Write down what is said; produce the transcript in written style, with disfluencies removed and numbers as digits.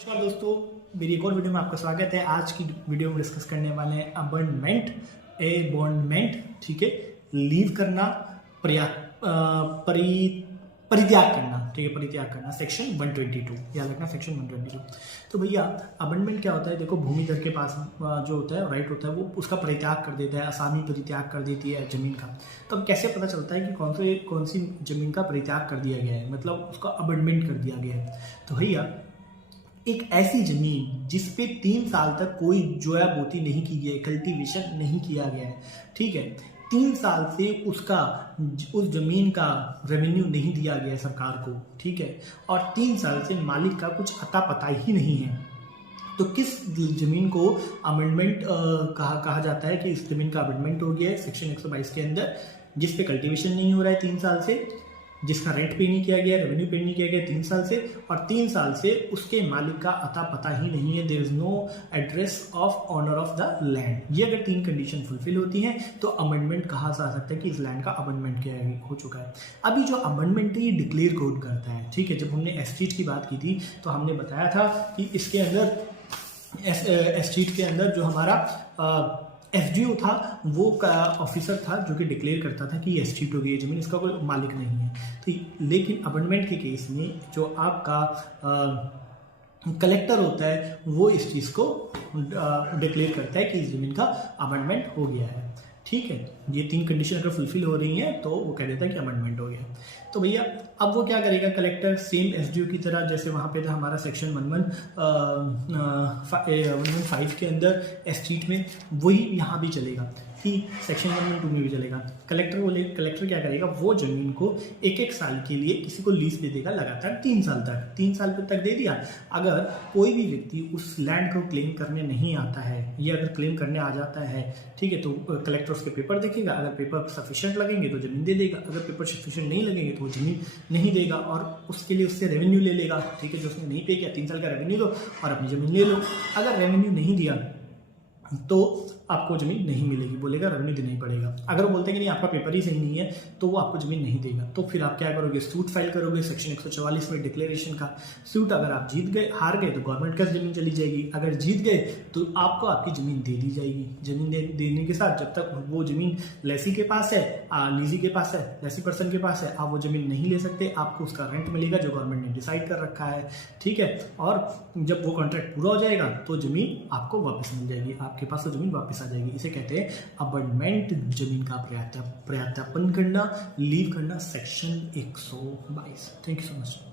नमस्कार दोस्तों, मेरी एक और वीडियो में आपका स्वागत है। आज की वीडियो में डिस्कस करने वाले हैं अबॉन्डमेंट, ठीक है, लीव करना, परित्याग करना, ठीक है, परित्याग करना, सेक्शन 122, याद रखना सेक्शन 122। तो भैया अबॉन्डमेंट क्या होता है? देखो, भूमिधर के पास जो होता है राइट होता है, वो उसका परित्याग कर देता है, असामी परित्याग कर देती है जमीन का। तो अब कैसे पता चलता है कि कौन सी जमीन का परित्याग कर दिया गया है, मतलब उसका अबॉन्डमेंट कर दिया गया है? तो भैया एक ऐसी जमीन जिसपे 3 साल तक कोई जोया बोती नहीं की गई, कल्टीवेशन नहीं किया गया है, ठीक है, 3 साल से उस जमीन का रेवेन्यू नहीं दिया गया है सरकार को, ठीक है, और 3 साल से मालिक का कुछ अता पता ही नहीं है, तो किस जमीन को अमेंडमेंट कहा जाता है कि इस जमीन का अमेंडमेंट हो गया है सेक्शन 122 के अंदर, जिसपे कल्टीवेशन नहीं हो रहा है 3 साल से, जिसका रेंट पे नहीं किया गया, रेवेन्यू पे नहीं किया गया 3 साल से, और 3 साल से उसके मालिक का अता पता ही नहीं है, there is no address of honour of the land. ये अगर 3 कंडीशन फुलफिल होती हैं तो अमेंडमेंट कहा जा सकता है कि इस लैंड का अमेंडमेंट किया हो चुका है। अभी जो अमेंडमेंट है ये डिक्लेयर कोड करता है, ठीक है। जब हमने एस्टेट की बात की थी तो हमने बताया था कि इसके अंदर एस्टेट के अंदर जो हमारा एसडीओ था वो ऑफिसर था जो कि डिक्लेयर करता था कि ये एस्टेट हो गई है जमीन, इसका कोई मालिक नहीं है। तो लेकिन अबॉन्डमेंट के केस में जो आपका कलेक्टर होता है वो इस चीज़ को डिक्लेयर करता है कि इस जमीन का अबॉन्डमेंट हो गया है, ठीक है। ये 3 कंडीशन अगर फुलफिल हो रही हैं तो वो कह देता है कि अमेंडमेंट हो गया। तो भैया अब वो क्या करेगा कलेक्टर, सेम एसडीओ की तरह, जैसे वहाँ पे था हमारा सेक्शन 115 के अंदर एस्टेट में, वही यहाँ भी चलेगा कि सेक्शन 112 में भी चलेगा। कलेक्टर क्या करेगा, वो जमीन को 1-1 साल के लिए किसी को लीज दे देगा, लगातार 3 साल तक, 3 साल तक दे दिया। अगर कोई भी व्यक्ति उस लैंड को क्लेम करने नहीं आता है या अगर क्लेम करने आ जाता है, ठीक है, तो कलेक्टर उसके पेपर देखेगा, अगर पेपर सफिशिएंट लगेंगे तो जमीन दे देगा, अगर पेपर सफिशिएंट नहीं लगेंगे तो वो जमीन नहीं देगा और उसके लिए उससे रेवेन्यू ले लेगा, ठीक है। जो उसने नहीं पे किया 3 साल का रेवेन्यू दो और अपनी जमीन ले लो। अगर रेवेन्यू नहीं दिया तो आपको जमीन नहीं मिलेगी, बोलेगा रेवेन्यू देना ही पड़ेगा। अगर वो बोलते हैं कि नहीं आपका पेपर ही सही नहीं है तो वो आपको जमीन नहीं देगा। तो फिर आप क्या करोगे, सूट फाइल करोगे सेक्शन 144 में डिक्लेरेशन का। सूट अगर आप जीत गए, हार गए तो गवर्नमेंट का जमीन चली जाएगी, अगर जीत गए तो आपको आपकी जमीन दे दी जाएगी। जमीन देने के साथ जब तक वो जमीन लेसी के पास है, लीजी के पास है, लेसी पर्सन के पास है, आप वो जमीन नहीं ले सकते, आपको उसका रेंट मिलेगा जो गवर्नमेंट ने डिसाइड कर रखा है, ठीक है। और जब वो कॉन्ट्रैक्ट पूरा हो जाएगा तो जमीन आपको वापस मिल जाएगी, आपके पास तो जमीन वापस आ जाएगी। इसे कहते हैं अबॉन्डमेंट, जमीन का प्रत्यापन करना, लीव करना, section 122। Thank you so much.